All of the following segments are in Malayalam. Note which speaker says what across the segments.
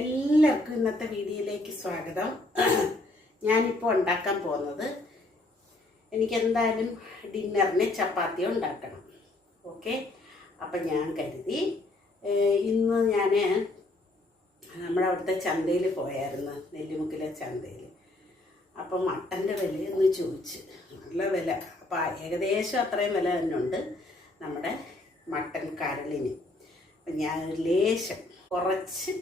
Speaker 1: എല്ലാവർക്കും ഇന്നത്തെ വീഡിയോയിലേക്ക് സ്വാഗതം. ഞാനിപ്പോൾ ഉണ്ടാക്കാൻ പോകുന്നത് എനിക്കെന്തായാലും ഡിന്നറിന് ചപ്പാത്തി ഉണ്ടാക്കണം. ഓക്കെ? അപ്പം ഞാൻ കരുതി ഇന്ന് ഞാൻ നമ്മുടെ അവിടുത്തെ ചന്തയിൽ പോയായിരുന്നു നെല്ലിമുക്കിലെ ചന്തയിൽ അപ്പം മട്ടന്റെ വില എന്ന് ചോദിച്ച്. നല്ല വില. അപ്പം ഏകദേശം അത്രയും വില തന്നെ ഉണ്ട് നമ്മുടെ മട്ടൻ കരളിന്. അപ്പം ഞാൻ ലേശം കുറച്ച്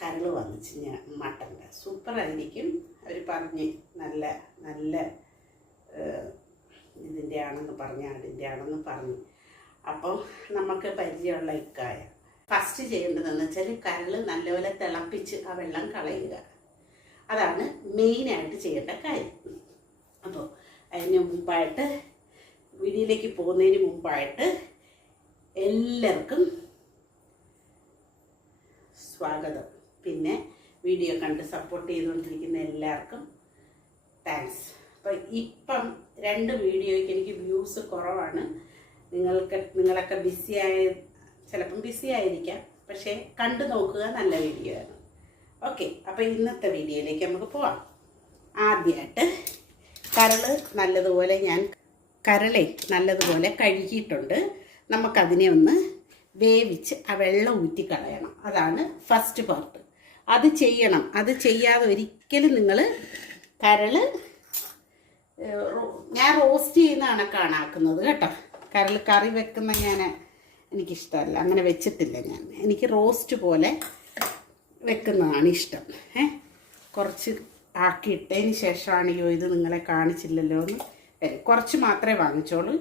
Speaker 1: കരൾ വന്നിച്ച് ഞാൻ മട്ടന്റെ സൂപ്പറായിരിക്കും. അവർ പറഞ്ഞ് നല്ല നല്ല ഇതിന്റെ ആണെന്ന് പറഞ്ഞ് അതിന്റെ ആണെന്ന് പറഞ്ഞു. അപ്പോൾ നമുക്ക് പരിചയമുള്ള ഇക്കായ. ഫസ്റ്റ് ചെയ്യേണ്ടതെന്ന് വെച്ചാൽ കരൾ നല്ലപോലെ തിളപ്പിച്ച് ആ വെള്ളം കളയുക. അതാണ് മെയിനായിട്ട് ചെയ്യേണ്ട കാര്യം. അപ്പോൾ അതിന് മുമ്പായിട്ട് വീഡിയോയിലേക്ക് പോകുന്നതിന് മുമ്പായിട്ട് എല്ലാവർക്കും സ്വാഗതം. പിന്നെ വീഡിയോ കണ്ട് സപ്പോർട്ട് ചെയ്തുകൊണ്ടിരിക്കുന്ന എല്ലാവർക്കും താങ്ക്സ് അപ്പം ഇപ്പം രണ്ട് വീഡിയോയ്ക്ക് എനിക്ക് വ്യൂസ് കുറവാണ്. നിങ്ങൾക്ക് നിങ്ങളൊക്കെ ബിസി ആയ ചിലപ്പം ബിസി ആയിരിക്കാം. പക്ഷേ കണ്ടു നോക്കുക നല്ല വീഡിയോ ആണ്. ഓക്കെ അപ്പോൾ ഇന്നത്തെ വീഡിയോയിലേക്ക് നമുക്ക് പോവാം. ആദ്യമായിട്ട് കരൾ നല്ലതുപോലെ ഞാൻ കരളെ നല്ലതുപോലെ കഴുകിയിട്ടുണ്ട്. നമുക്കതിനെ ഒന്ന് വേവിച്ച് ആ വെള്ളം ഊറ്റിക്കളയണം. അതാണ് ഫസ്റ്റ് പാർട്ട് അത് ചെയ്യണം. അത് ചെയ്യാതെ ഒരിക്കലും നിങ്ങൾ കരൾ ഞാൻ റോസ്റ്റ് ചെയ്യുന്ന കാണാക്കുന്നത് കേട്ടോ. കരൾ കറി വെക്കുന്ന ഞാൻ എനിക്കിഷ്ടമല്ല. അങ്ങനെ വെച്ചിട്ടില്ല ഞാൻ. എനിക്ക് റോസ്റ്റ് പോലെ വെക്കുന്നതാണ് ഇഷ്ടം. ഏ കുറച്ച് ആക്കിയിട്ടതിന് ശേഷമാണ് അയ്യോ ഇത് നിങ്ങളെ കാണിച്ചില്ലല്ലോ എന്ന് വരും. കുറച്ച് മാത്രമേ വാങ്ങിച്ചോളൂ.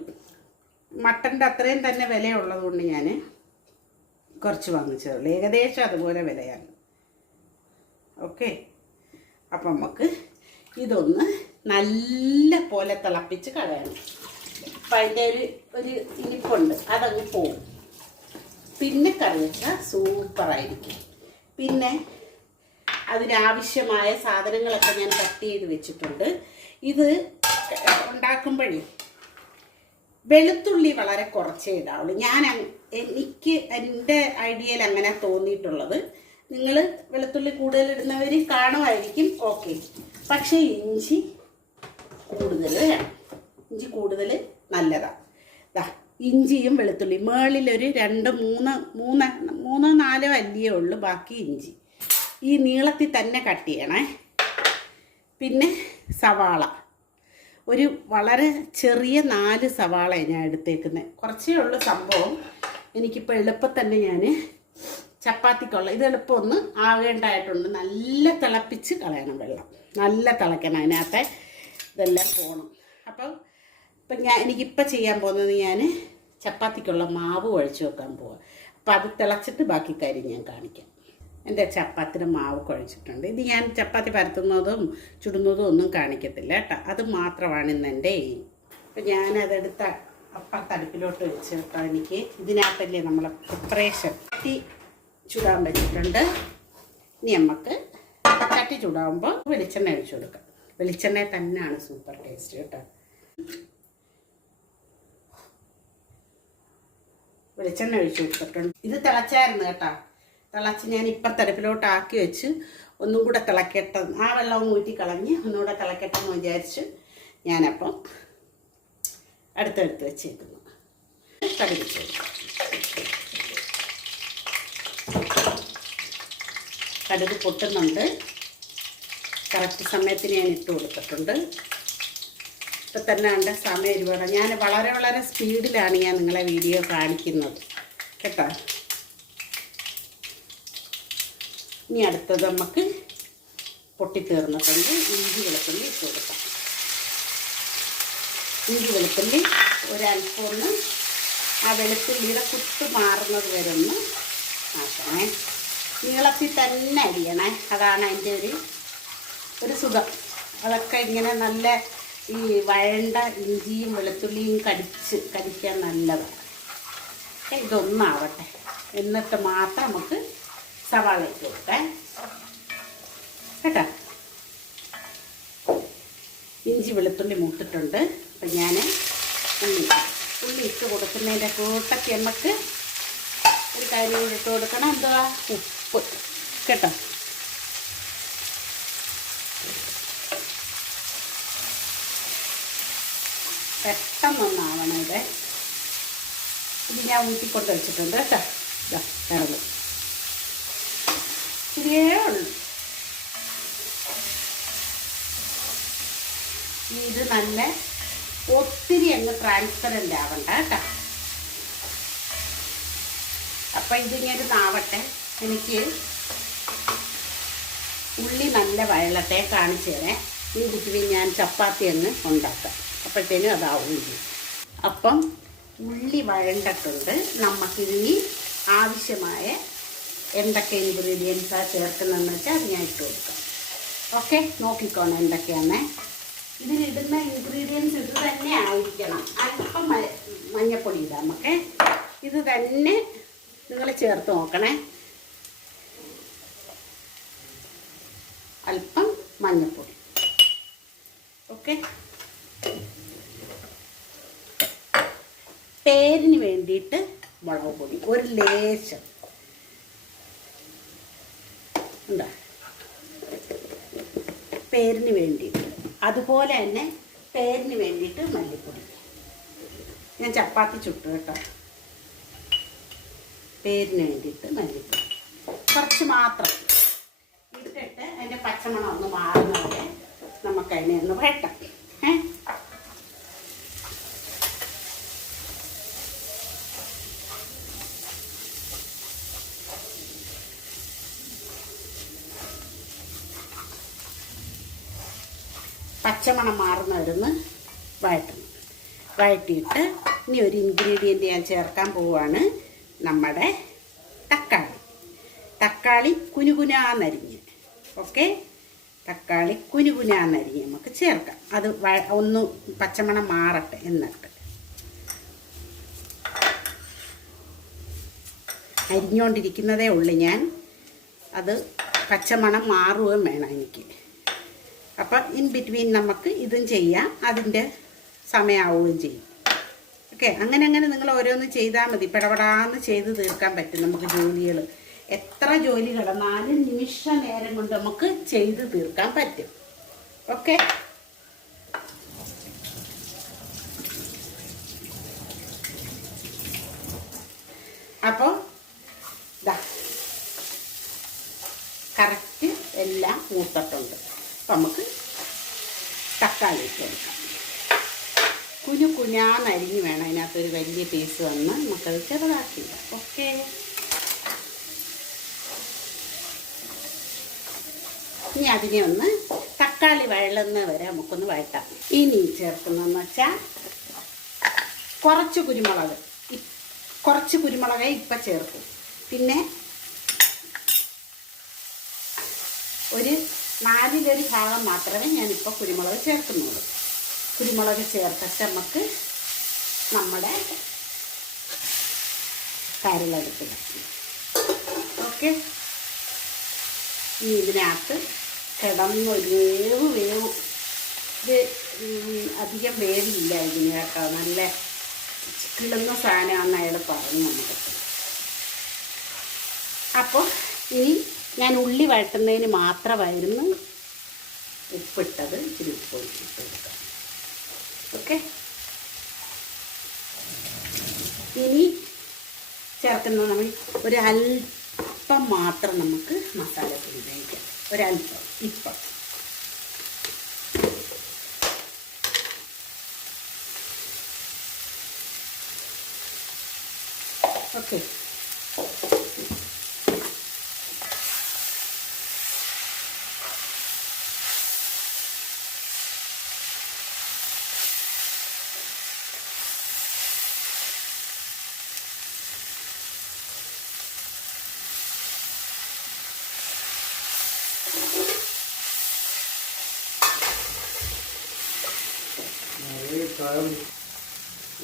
Speaker 1: മട്ടന്റെ അത്രയും തന്നെ വിലയുള്ളതുകൊണ്ട് ഞാൻ കുറച്ച് വാങ്ങിച്ചതുള്ളൂ. ഏകദേശം അതുപോലെ വിലയാണ്. ഓക്കെ. അപ്പം നമുക്ക് ഇതൊന്ന് നല്ല പോലെ തിളപ്പിച്ച് കളയണം അപ്പം അതിന്റെ ഒരു ഒരു ഇനിപ്പുണ്ട് അതങ്ങ് പോവും. പിന്നെ കറി വെച്ചാൽ സൂപ്പറായിരിക്കും. പിന്നെ അതിനാവശ്യമായ സാധനങ്ങളൊക്കെ ഞാൻ കട്ട് ചെയ്ത് വെച്ചിട്ടുണ്ട്. ഇത് ഉണ്ടാക്കുമ്പോഴേ വെളുത്തുള്ളി വളരെ കുറച്ചേ ഇടാവുള്ളൂ. ഞാൻ എനിക്ക് എന്റെ ഐഡിയയിൽ അങ്ങനെ തോന്നിയിട്ടുള്ളത് നിങ്ങൾ വെളുത്തുള്ളി കൂടുതൽ ഇടുന്നവർ കാണുമായിരിക്കും. ഓക്കെ പക്ഷേ ഇഞ്ചി കൂടുതൽ വേണം. ഇഞ്ചി കൂടുതൽ നല്ലതാണ് ദാ ഇഞ്ചിയും വെളുത്തുള്ളി മേളിലൊരു രണ്ട് മൂന്ന് മൂന്ന് മൂന്നോ നാലോ അല്ലിയേ ഉള്ളൂ ബാക്കി ഇഞ്ചി. ഈ നീളത്തിൽ തന്നെ കട്ട് ചെയ്യണേ. പിന്നെ സവാള. ഒരു വളരെ ചെറിയ നാല് സവാള ഞാൻ എടുത്തേക്കുന്നത് കുറച്ചേ ഉള്ളൂ സംഭവം. എനിക്കിപ്പോൾ എളുപ്പം തന്നെ ഞാൻ ചപ്പാത്തിക്കുള്ള ഇത് എളുപ്പം ഒന്ന് നല്ല തിളപ്പിച്ച് കളയണം വെള്ളം. നല്ല തിളയ്ക്കണം അതിനകത്തെ ഇതെല്ലാം പോകണം അപ്പം ഇപ്പം ഞാൻ എനിക്കിപ്പോൾ ചെയ്യാൻ പോകുന്നത് ഞാൻ ചപ്പാത്തിക്കുള്ള മാവ് കുഴച്ച് വെക്കാൻ പോവാം. അപ്പം അത് തിളച്ചിട്ട് ബാക്കി കാര്യം ഞാൻ കാണിക്കാം. എന്റെ ചപ്പാത്തിന് മാവ് കുഴച്ചിട്ടുണ്ട്. ഇത് ഞാൻ ചപ്പാത്തി പരത്തുന്നതും ചുടുന്നതും ഒന്നും കാണിക്കത്തില്ല കേട്ടോ. അത് മാത്രമാണ് ഇന്ന് എന്റെ എയിം അപ്പം ഞാനതെടുത്ത അപ്പുറത്തടുപ്പിലോട്ട് വെച്ച് കേട്ടോ എനിക്ക്. ഇതിനകത്തല്ലേ നമ്മളെ പ്രിപ്പറേഷൻ ചുടാൻ വെച്ചിട്ടുണ്ട്. ഇനി നമുക്ക് ചട്ടി ചൂടാകുമ്പോൾ വെളിച്ചെണ്ണ ഒഴിച്ചു കൊടുക്കാം. വെളിച്ചെണ്ണ തന്നെയാണ് സൂപ്പർ ടേസ്റ്റ് കേട്ടോ. വെളിച്ചെണ്ണ ഒഴിച്ചു കൊടുത്തിട്ടുണ്ട്. ഇത് തിളച്ചായിരുന്നു കേട്ടോ. തിളച്ച് ഞാൻ ഇപ്പം ആക്കി വെച്ച് ഒന്നും കൂടെ തിളക്കട്ടെ. ആ വെള്ളം ഊറ്റി കളഞ്ഞ് ഒന്നുകൂടെ തിളക്കട്ടെ എന്ന് വിചാരിച്ച് ഞാനപ്പം അടുത്തടുത്ത് വെച്ചേക്കുന്നു. തടി ഇട്ട് കടുക് പൊട്ടുന്നുണ്ട്. കറക്റ്റ് സമയത്തിന് ഞാൻ ഇട്ട് കൊടുത്തിട്ടുണ്ട്. ഇപ്പം തന്നെ കണ്ട സമയം ഒരുപാട്. ഞാൻ വളരെ വളരെ സ്പീഡിലാണ് ഞാൻ നിങ്ങളെ വീഡിയോ കാണിക്കുന്നത്. കേട്ടോ? ഇനി അടുത്തത് നമുക്ക് പൊട്ടിത്തീർന്നിട്ടുണ്ട്. ഇഞ്ചി വെളുത്തുള്ളി ഇട്ട് കൊടുക്കാം. ഇഞ്ചി വെളുത്തുള്ളി ഒരല്പം ഒന്ന് ആ വെളുത്തുള്ളിയുടെ കുത്ത് മാറുന്നത് വരെ ഒന്ന് ആക്കണേ. നീളത്തിൽ തന്നെ അരിയണേ. അതാണ് അതിന്റെ ഒരു ഒരു സുഖം. അതൊക്കെ ഇങ്ങനെ നല്ല ഈ വഴണ്ട ഇഞ്ചിയും വെളുത്തുള്ളിയും കടിച്ച് കടിക്കാൻ നല്ലതാണ് ഇതൊന്നാവട്ടെ. എന്നിട്ട് മാത്രം നമുക്ക് സവാള ഇട്ട് കൊടുക്കാം. കേട്ടോ? ഇഞ്ചി വെളുത്തുള്ളി മൂട്ടിട്ടുണ്ട് അപ്പം ഞാൻ ഉള്ളി ഉള്ളി ഇട്ട് കൊടുക്കുന്നതിന്റെ കൂട്ടത്തിൽ നമുക്ക് ഒരു കാര്യം ഇട്ട് കൊടുക്കണം. എന്തുവാ? ഉപ്പ്. കേട്ടോ? പെട്ടെന്നൊന്നാവണം ഇത് ഇത് ഞാൻ ഊറ്റിക്കൊണ്ട് വെച്ചിട്ടുണ്ട് കേട്ടോ. ഇതാ ഉള്ളു. ഉള്ളൂ ഇത് നല്ല ഒത്തിരി അങ്ങ് ട്രാൻസ്പെറന്റ് ആവണ്ട കേട്ടോ. അപ്പം ഇതിങ്ങനെ നാവട്ടെ എനിക്ക് ഉള്ളി നല്ല വയലത്തെ കാണിച്ചു തരാം. ബിറ്റുവിൻ ഞാൻ ചപ്പാത്തി ഒന്ന് ഉണ്ടാക്കാം. അപ്പോഴത്തേനും അതാവും അപ്പം ഉള്ളി വഴണ്ടിട്ടുണ്ട്. നമുക്കിനി ആവശ്യമായ എന്തൊക്കെ ഇൻഗ്രീഡിയൻസാണ് ചേർക്കുന്നതെന്ന് വെച്ചാൽ അത് ഞാൻ ഇട്ട് കൊടുക്കാം. ഓക്കെ? നോക്കിക്കോണം എന്തൊക്കെയാണ്. ഇതിലിടുന്ന ഇൻഗ്രീഡിയൻസ് ഇത് തന്നെ ആയിരിക്കണം. അല്പം മഞ്ഞപ്പൊടി ഇടാം. നമുക്ക് ഇത് തന്നെ നിങ്ങൾ ചേർത്ത് നോക്കണേ. അല്പം മഞ്ഞപ്പൊടി. ഓക്കെ? പേരിന് വേണ്ടിയിട്ട് മുളക് പൊടി ഒരു ലേശം. ഉണ്ടോ? പേരിന് വേണ്ടിയിട്ട്. അതുപോലെ തന്നെ പേരിന് വേണ്ടിയിട്ട് മല്ലിപ്പൊടി. ഞാൻ ചപ്പാത്തി ചുട്ടു കേട്ടോ. പേരിന് വേണ്ടിയിട്ട് മല്ലിപ്പൊടി. കുറച്ച് മാത്രം. പച്ചമണം ഒന്ന് മാറുന്നവരെ നമുക്കതിനെ ഒന്ന് വഴട്ടാം ഏ? പച്ചമണം മാറുന്നവരൊന്ന് വഴറ്റണം. വഴറ്റിയിട്ട് ഇനി ഒരു ഇൻഗ്രീഡിയന്റ് ഞാൻ ചേർക്കാൻ പോവാണ് നമ്മുടെ തക്കാളി. തക്കാളി കുനുകുനാന്നരിഞ്ഞ്. ഓക്കെ? തക്കാളി കുനുകുനാന്നരിഞ്ഞ് നമുക്ക് ചേർക്കാം. അത് ഒന്ന് പച്ചമണം മാറട്ടെ എന്നിട്ട്. അരിഞ്ഞുകൊണ്ടിരിക്കുന്നതേ ഉള്ളു ഞാൻ. അത് പച്ചമണം മാറുകയും വേണം എനിക്ക്. അപ്പം ഇൻ ബിറ്റ്വീൻ നമുക്ക് ഇതും ചെയ്യാം. അതിന്റെ സമയമാവുകയും ചെയ്യും. ഓക്കെ അങ്ങനെ അങ്ങനെ നിങ്ങൾ ഓരോന്ന് ചെയ്താൽ മതി. പിടപെടാന്ന് ചെയ്ത് തീർക്കാൻ പറ്റും നമുക്ക് ജോലികൾ. എത്ര ജോലി കിടന്നാലും നിമിഷ നേരം കൊണ്ട് നമുക്ക് ചെയ്ത് തീർക്കാൻ പറ്റും. ഓക്കെ അപ്പോൾ കറക്റ്റ് എല്ലാം മൂത്തിട്ടുണ്ട് അപ്പം നമുക്ക് തക്കാളി ഇട്ട് കൊടുക്കാം. കുഞ്ഞു കുഞ്ഞാന്നരിഞ്ഞ് വേണം. അതിനകത്തൊരു വലിയ പീസ് വന്ന് നമുക്കത് ചെറുതാക്കില്ല ഓക്കെ ഇനി അതിനെ ഒന്ന് തക്കാളി വഴലുന്ന വരെ നമുക്കൊന്ന് വഴട്ടാം ഇനി ചേർക്കുന്നതെന്ന് വെച്ചാൽ കുറച്ച് കുരുമുളക്. കുറച്ച് കുരുമുളക് ഇപ്പം ചേർക്കും. പിന്നെ ഒരു നാലിലൊരു ഭാഗം മാത്രമേ ഞാനിപ്പോൾ കുരുമുളക് ചേർക്കുന്നുള്ളൂ. കുരുമുളക് ചേർത്തിട്ട് നമുക്ക് നമ്മുടെ കരളെടുക്കുക ഓക്കെ? ഇനി ഇതിനകത്ത് കിടന്നൊരു വേവ് വേവ്. ഇത് അധികം വേവില്ല ഇതിന് കേട്ടോ. നല്ല കിളുന്ന സാധനമാണെന്ന് അയാൾ പറഞ്ഞു നമുക്ക് അപ്പോൾ ഇനി ഞാൻ ഉള്ളി വഴറ്റുന്നതിന് മാത്രമായിരുന്നു ഉപ്പിട്ടത്. ഇച്ചിരി ഉപ്പ് ഓക്കെ? ഇനി ചേർക്കുന്ന നമ്മൾ ഒരു അല്പം മാത്രം നമുക്ക് മസാല പൊടി ഉപയോഗിക്കാം. ഒരല്പം ഇപ്പം ഓക്കെ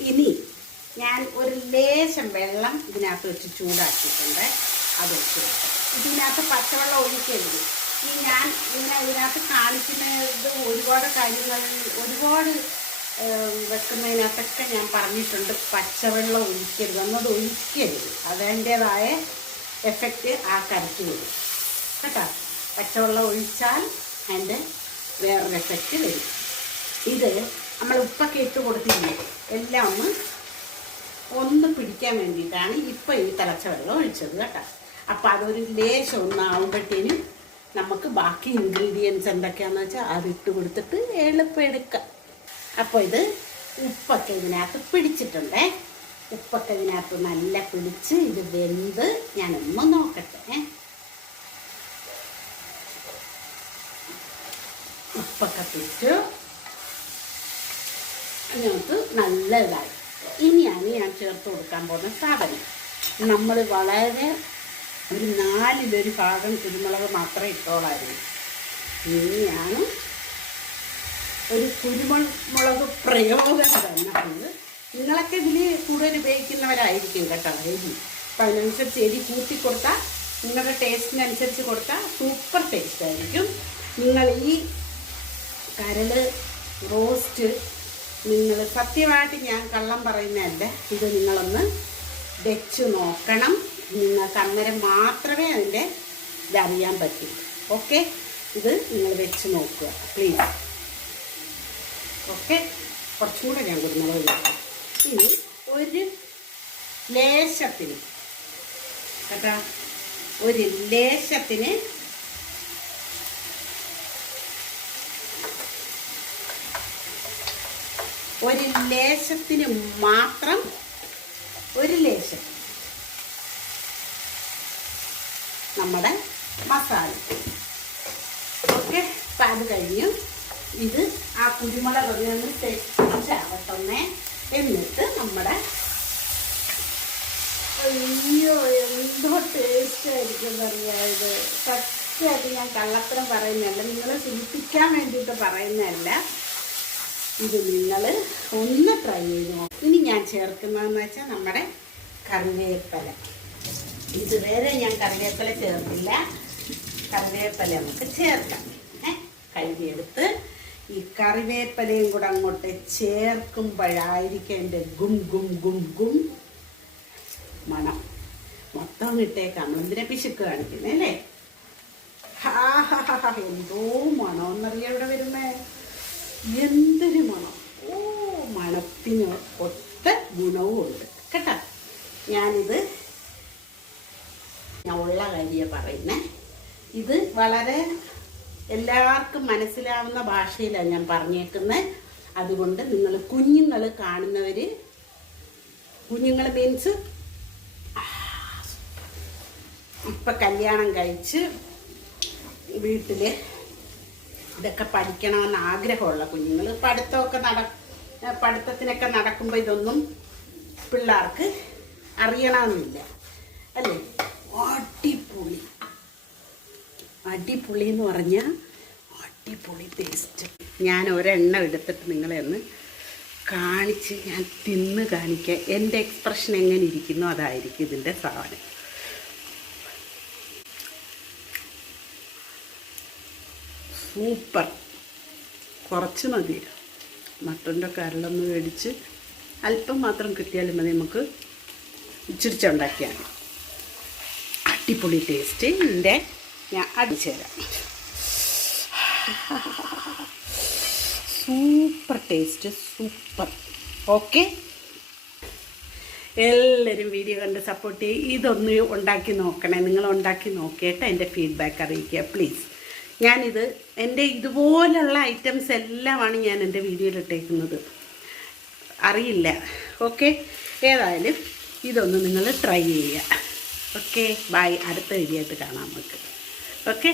Speaker 1: ഇനി ഞാൻ ഒരു ലേശം വെള്ളം ഇതിനകത്ത് വെച്ച് ചൂടാക്കിയിട്ടുണ്ട്. അത് വെച്ച് ഇതിനകത്ത് പച്ചവെള്ളം ഒഴിക്കരുത്. ഈ ഞാൻ ഇങ്ങനെ ഇതിനകത്ത് കാണിക്കുന്നത് ഒരുപാട് കാര്യങ്ങൾ ഒരുപാട് വെക്കുന്നതിനകത്തൊക്കെ ഞാൻ പറഞ്ഞിട്ടുണ്ട്. പച്ചവെള്ളം ഒഴിക്കരുത്. എന്നത് ഒഴിക്കരുത്. അതിന്റേതായ എഫക്റ്റ് ആ കറിക്ക് വരും. കേട്ടോ? പച്ചവെള്ളം ഒഴിച്ചാൽ അതിന്റെ വേറൊരു എഫക്റ്റ് വരും. ഇത് നമ്മൾ ഉപ്പൊക്കെ ഇട്ട് കൊടുത്തില്ലേ? എല്ലാം ഒന്ന് ഒന്ന് പിടിക്കാൻ വേണ്ടിയിട്ടാണ് ഇപ്പം ഈ തിളച്ച വെള്ളം ഒഴിച്ചത് കേട്ടോ. അപ്പം അതൊരു ലേശം ഒന്നാവുമ്പോഴത്തേനും നമുക്ക് ബാക്കി ഇൻഗ്രീഡിയൻസ് എന്തൊക്കെയാണെന്ന് വെച്ചാൽ അത് ഇട്ട് കൊടുത്തിട്ട് എളുപ്പം എടുക്കാം. അപ്പോൾ ഇത് ഉപ്പൊക്കെ ഇതിനകത്ത് പിടിച്ചിട്ടുണ്ടേ. ഉപ്പൊക്കെ ഇതിനകത്ത് നല്ല പിടിച്ച് ഇത് വെന്ത് ഞാനൊന്ന് നോക്കട്ടെ. ഉപ്പൊക്കെ പിടിച്ചു അതിനകത്ത് നല്ല ഇതായി ഇനിയാണ് ഞാൻ ചേർത്ത് കൊടുക്കാൻ പോകുന്ന സാധനം. നമ്മൾ വളരെ ഒരു നാലിലൊരു ഭാഗം കുരുമുളക് മാത്രമേ ഇട്ടോളായിരുന്നു. ഇനിയാണ് ഒരു കുരുമുളക് പ്രയോഗം തന്നെ ഉണ്ട് നിങ്ങളൊക്കെ ഇതിൽ കൂടുതൽ ഉപയോഗിക്കുന്നവരായിരിക്കും കേട്ടോ എരി. അപ്പം അതിനനുസരിച്ച് എരി കൂട്ടി കൊടുത്താൽ നിങ്ങളുടെ ടേസ്റ്റിനനുസരിച്ച് കൊടുത്താൽ സൂപ്പർ ടേസ്റ്റ് ആയിരിക്കും നിങ്ങൾ ഈ കരൾ റോസ്റ്റ് നിങ്ങൾ സത്യമായിട്ട് ഞാൻ കള്ളം പറയുന്നതല്ല. ഇത് നിങ്ങളൊന്ന് വെച്ച് നോക്കണം. നിങ്ങൾക്ക് അന്നേരം മാത്രമേ അതിന്റെ ഇതറിയാൻ പറ്റൂ. ഓക്കെ? ഇത് നിങ്ങൾ വെച്ച് നോക്കുക. Please okay? കുറച്ചും കൂടെ ഞാൻ കുരുമുളക് ഇനി ഒരു ലേശത്തിന് കേട്ടോ? ഒരു ലേശത്തിന് ഒരു ലേശത്തിന് മാത്രം ഒരു ലേശം നമ്മുടെ മസാല. ഓക്കെ അപ്പം അത് കഴിഞ്ഞു ഇത് ആ കുരുമുളക് ഒന്ന് തെറ്റാവട്ടെ എന്നിട്ട് നമ്മുടെ അയ്യോ എന്തോ ടേസ്റ്റ് ആയിരിക്കും അറിയാം ഇത്. സത്യമായിട്ട് ഞാൻ കള്ളത്തരം പറയുന്നതല്ല നിങ്ങളെ സൂചിപ്പിക്കാൻ വേണ്ടിയിട്ട് പറയുന്നതല്ല. ഇത് നിങ്ങൾ ഒന്ന് ട്രൈ ചെയ്ത് നോക്കും. ഇനി ഞാൻ ചേർക്കുന്നതെന്ന് വെച്ചാൽ നമ്മുടെ കറിവേപ്പില. ഇതുവരെ ഞാൻ കറിവേപ്പില ചേർത്തില്ല. കറിവേപ്പില നമുക്ക് ചേർക്കാം. കഴുകിയെടുത്ത് ഈ കറിവേപ്പിലയും കൂടെ അങ്ങോട്ട് ചേർക്കുമ്പോഴായിരിക്കും എന്റെ ഗും ഗും ഗും ഗും മണം. മൊത്തം ഇട്ടേക്കാം. എന്തിനെ പിശുക്ക് കാണിക്കുന്നത് അല്ലേ? ഹാ ഹാ ഹാ എന്തോ മണമെന്നറിയാം ഇവിടെ വരുമ്പേ എന്തൊരു മണം. ഓ മണത്തിന് ഒത്ത ഗുണവും ഉണ്ട് കേട്ടോ? ഞാനിത് ഞാൻ ഉള്ള കാര്യം പറയുന്നത് ഇത് വളരെ എല്ലാവർക്കും മനസ്സിലാവുന്ന ഭാഷയിലാണ് ഞാൻ പറഞ്ഞേക്കുന്നത് അതുകൊണ്ട് നിങ്ങൾ കുഞ്ഞുങ്ങൾ കാണുന്നവർ കുഞ്ഞുങ്ങൾ മീൻസ് ഇപ്പം കല്യാണം കഴിച്ച് വീട്ടിൽ ഇതൊക്കെ പഠിക്കണമെന്ന് ആഗ്രഹമുള്ള കുഞ്ഞുങ്ങൾ. പഠിത്തമൊക്കെ നട പഠിത്തത്തിനൊക്കെ നടക്കുമ്പോൾ ഇതൊന്നും പിള്ളേർക്ക് അറിയണമെന്നില്ല. അല്ലേ? അടിപൊളി. അടിപൊളി എന്ന് പറഞ്ഞാൽ അടിപൊളി ടേസ്റ്റ് ഞാൻ ഒരെണ്ണം എടുത്തിട്ട് നിങ്ങളെ ഒന്ന് കാണിച്ച് ഞാൻ തിന്ന് കാണിക്കാം. എന്റെ എക്സ്പ്രഷൻ എങ്ങനെ ഇരിക്കുന്നു അതായിരിക്കും ഇതിന്റെ സാധനം. സൂപ്പർ. കുറച്ച് മതി. മട്ടന്റെ കരളൊന്ന് മേടിച്ച് അല്പം മാത്രം കിട്ടിയാലും മതി നമുക്ക് ഇച്ചിരിച്ചുണ്ടാക്കിയാണ് അടിപൊളി ടേസ്റ്റ് എന്റെ ഞാൻ അടിച്ചു തരാം. Super taste super. ഓക്കെ? എല്ലാവരും വീഡിയോ കണ്ട് സപ്പോർട്ട് ചെയ്യും. ഇതൊന്ന് ഉണ്ടാക്കി നോക്കണേ. നിങ്ങൾ ഉണ്ടാക്കി നോക്കിയിട്ട് എന്റെ ഫീഡ്ബാക്ക് അറിയിക്കുക. പ്ലീസ് ഞാനിത് എന്റെ ഇതുപോലുള്ള ഐറ്റംസ് എല്ലാമാണ് ഞാൻ എന്റെ വീഡിയോയിൽ ഇട്ടേക്കുന്നത്. അറിയില്ല. ഓക്കെ ഏതായാലും ഇതൊന്ന് നിങ്ങൾ ട്രൈ ചെയ്യുക. ഓക്കെ ബൈ അടുത്ത വീഡിയോ ആയിട്ട് കാണാം നമുക്ക്. ഓക്കെ